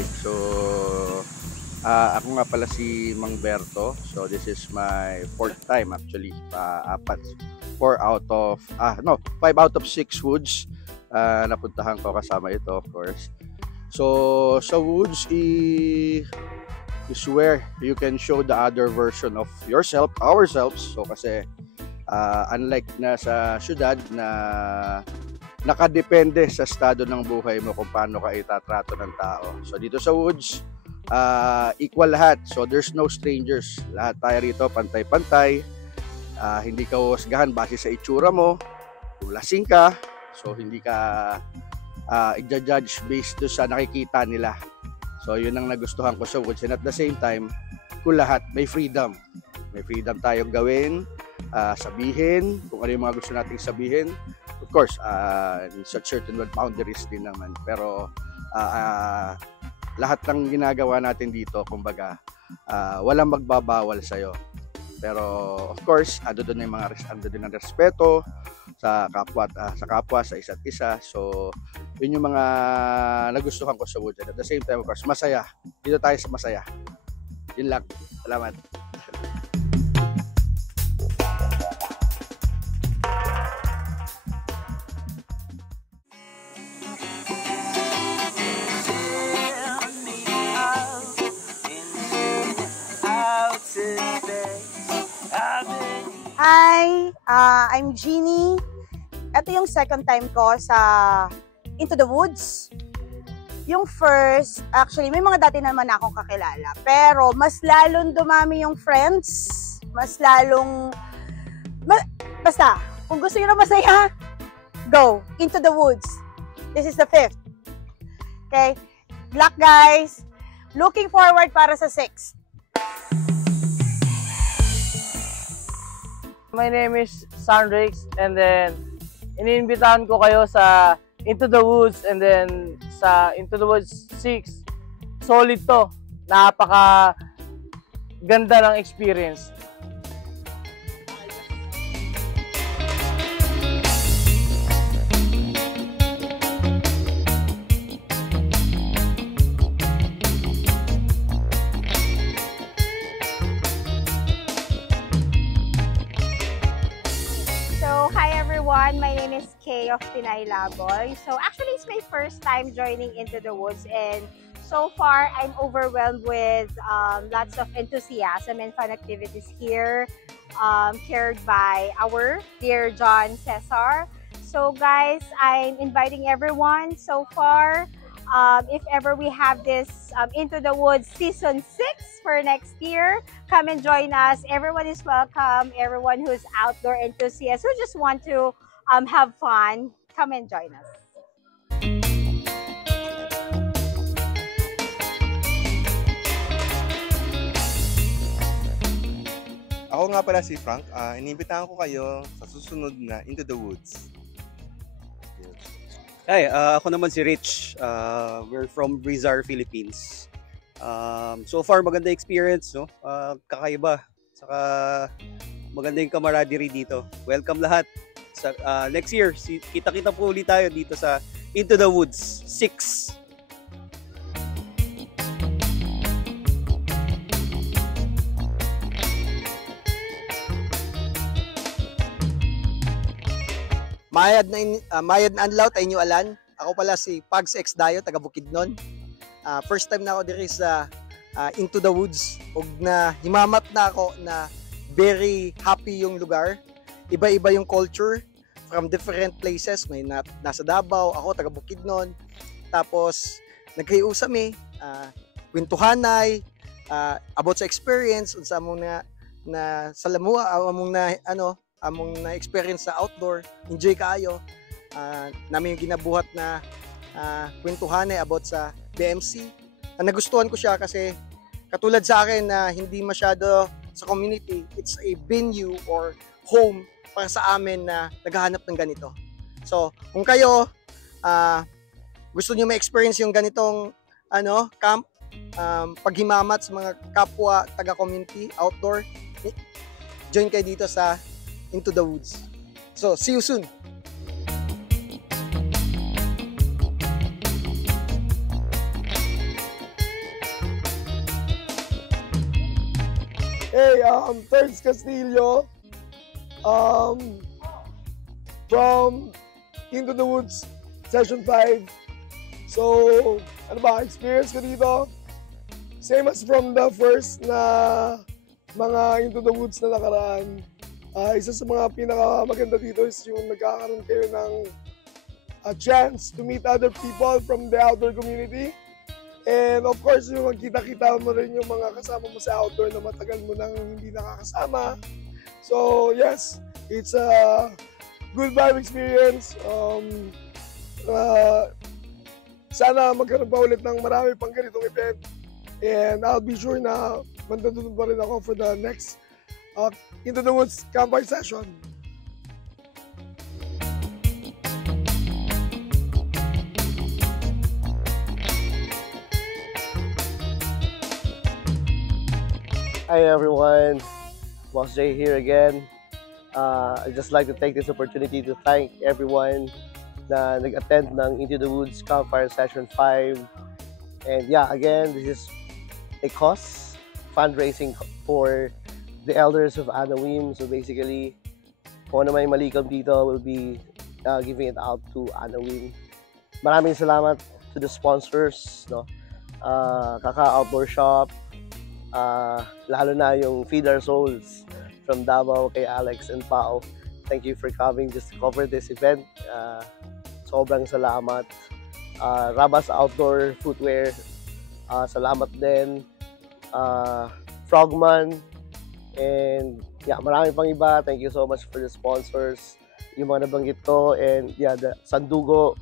Okay, so ako nga pala si Mang Berto. So this is my fourth time actually. Apat. 5 out of 6 woods napuntahan ko kasama ito, of course. So sa woods is where you can show the other version of yourself, ourselves. So kasi unlike na sa syudad na nakadepende sa estado ng buhay mo kung paano ka itatrato ng tao. So dito sa woods, equal lahat. So there's no strangers. Lahat tayo rito pantay-pantay. Hindi ka husgahan base sa itsura mo. Kung lasing ka, so hindi ka i-judge based doon sa nakikita nila. So yun ang nagustuhan ko sa woods. And at the same time, kung lahat may freedom. May freedom tayong gawin, sabihin kung ano yung mga gusto nating sabihin. Of course, sa certain boundaries din naman. Pero lahat ng ginagawa natin dito, kumbaga, walang magbabawal sa'yo. Pero of course, ando din ang respeto sa kapwa, sa isa't isa. So, yun yung mga nagustuhan ko sa woods. At the same time, of course, masaya. Dito tayo sa masaya. Yun lang. Salamat. Hi, I'm Jeannie. Ito yung second time ko sa Into the Woods. Yung first, actually, may mga dati naman akong kakilala. Pero mas lalong dumami yung friends. Mas lalong... Basta, kung gusto nyo na masaya, go. Into the Woods. This is the 5th. Okay? Good luck, guys. Looking forward para sa 6th. My name is Sandrix, and then iniimbitahan ko kayo sa Into the Woods, and then sa Into the Woods 6. Solid to. Napaka ganda ng experience. My name is Kay of Pinay Laboy. So actually, it's my first time joining Into the Woods, and so far, I'm overwhelmed with lots of enthusiasm and fun activities here, carried by our dear John Cesar. So guys, I'm inviting everyone so far. If ever we have this Into the Woods Season 6 for next year, come and join us. Everyone is welcome. Everyone who's outdoor enthusiast who just want to have fun, come and join us. Ako nga pala si Frank. Inimbitahan ko kayo sa susunod na Into the Woods. Hi, ako naman si Rich. We're from Rizal, Philippines. So far, maganda experience, no? Kakaiba. Saka maganda yung camaraderie dito. Welcome lahat. Next year, kita-kita po ulit tayo dito sa Into the Woods 6. Mayad na anlaw tayo inyo alan. Ako pala si Pags X Dayo, taga Bukidnon. First time na ako diri sa Into the Woods. Og na himamat na ako na very happy yung lugar. Iba-iba yung culture from different places. May nasa Davao, ako taga Bukidnon. Tapos nagkayusam kwentuhanay about sa experience unsa among na salamua among na experience sa outdoor. Enjoy kaayo. Namin yung ginabuhat na kwentuhanay about sa BMC. Nagustuhan ko siya kasi katulad sa akin na hindi masyado sa community, it's a venue or home para sa amin na naghahanap ng ganito. So, kung kayo gusto niyo ma-experience yung ganitong camp, paghimamat sa mga kapwa taga-community, outdoor, join kayo dito sa Into the Woods. So, see you soon! Hey, Terz Castillo, from Into the Woods, Session 5. So, ano ba, experience ko dito? Same as from the first na mga Into the Woods na nakaraan. Isa sa mga pinakamaganda dito is yung nagkakaroon kayo ng a chance to meet other people from the outdoor community. And of course, yung magkita-kita mo rin yung mga kasama mo sa outdoor na matagal mo nang hindi nakakasama. So yes, it's a good vibe experience. Sana magkaroon pa ulit ng marami pang ganitong event. And I'll be sure na mandadun pa rin ako for the next Into the Woods campfire session. Hi everyone, Boss Jay here again. I'd just like to take this opportunity to thank everyone na nag-attend ng Into the Woods Campfire Session 5. And yeah, again, this is a cause fundraising for the elders of Anawim. So basically, kung ano may malikam dito, will be giving it out to Anawim. Maraming salamat to the sponsors, no? Kaka Outdoor Shop, lalo na yung Feed Our Souls from Davao kay Alex and Pao. Thank you for coming just to cover this event. Sobrang salamat. Rabas Outdoor Footwear, salamat din. Frogman, and yeah, marami pang iba. Thank you so much for the sponsors. Yung mga nabanggit ko, and yeah, the Sandugo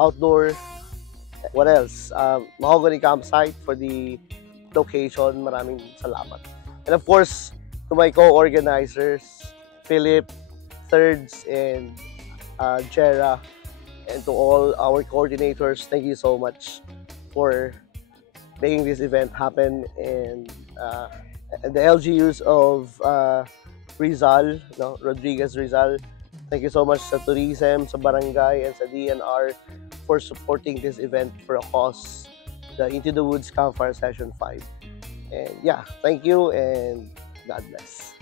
Outdoor. What else? Mahogany Campsite for the location. Maraming salamat. And of course, to my co-organizers, Philip, Thirds, and Jera, and to all our coordinators, thank you so much for making this event happen. And the LGUs of Rizal, no, Rodriguez Rizal, thank you so much sa tourism, sa barangay, and sa DNR for supporting this event for a cause, the Into the Woods Campfire Session 5. And yeah, thank you and God bless.